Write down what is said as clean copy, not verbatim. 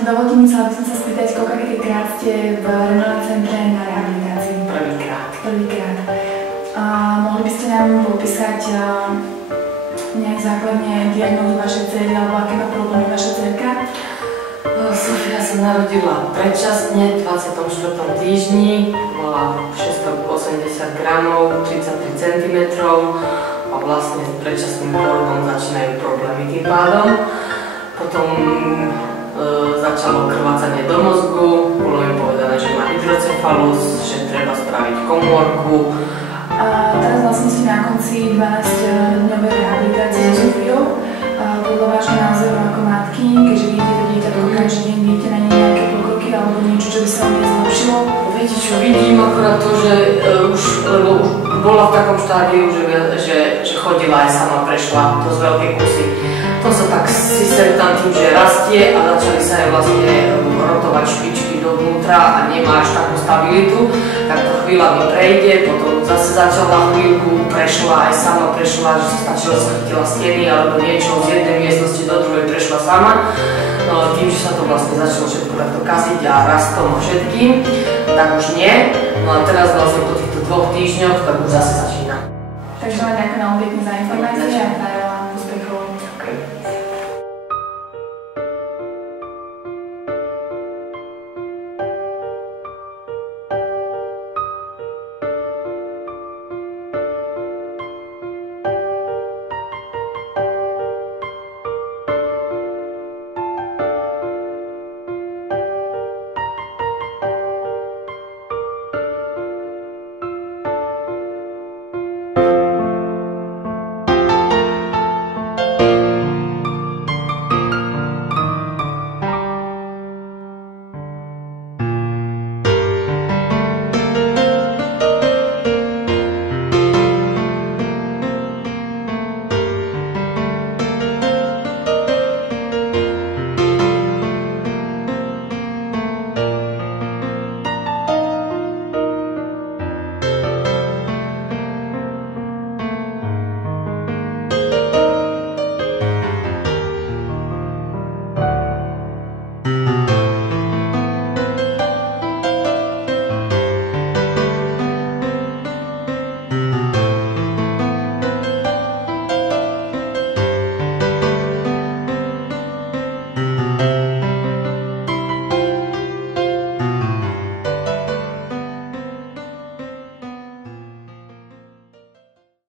Dovolte mi, chcela by som sa spýtať, koľkokrát ste v Renové centre na rehabilitácii? Prvýkrát. Mohli by ste nám popísať nejak základne diagnózu vašej dcery, alebo aké má problémy vaša dcerka? Sofia sa narodila predčasne v 24. týždni, mala 680 gramov, 33 cm a vlastne s predčasným porodom začínajú problémy tým pádom. Potom začalo krvácanie do mozgu, bolo mi povedané, že má hydrocefalus, že treba spraviť komórku. Teraz vlastne ste na konci 12-dňovej rehabilitácie so Sofiou. Podľa vášho názoru ako matky, keďže vidíte to dieťatko každý deň, vidíte na nej nejaké pokroky alebo niečo, čo by sa vám nezlepšilo? Viete čo, vidím akorát to, že už bola v takom štádiu, že chodila aj sama, prešla dosť veľké kusy. To sa tak si sem tam tým, že rastie a začali sa jej vlastne rotovať špičky dovnútra a nemá až takú stabilitu, tak to chvíľa mi prejde, potom zase začala chvíľku, prešla aj sama, že sa stačilo, sa chytila steny alebo niečo z jednej miestnosti do druhej prešla sama. No tým, že sa to vlastne začalo všetko takto kaziť a rastom a všetkým, tak už nie. No a teraz vlastne po týchto 2 týždňoch tak už zase začína. Takže vám ďakujem veľmi pekne za informácie.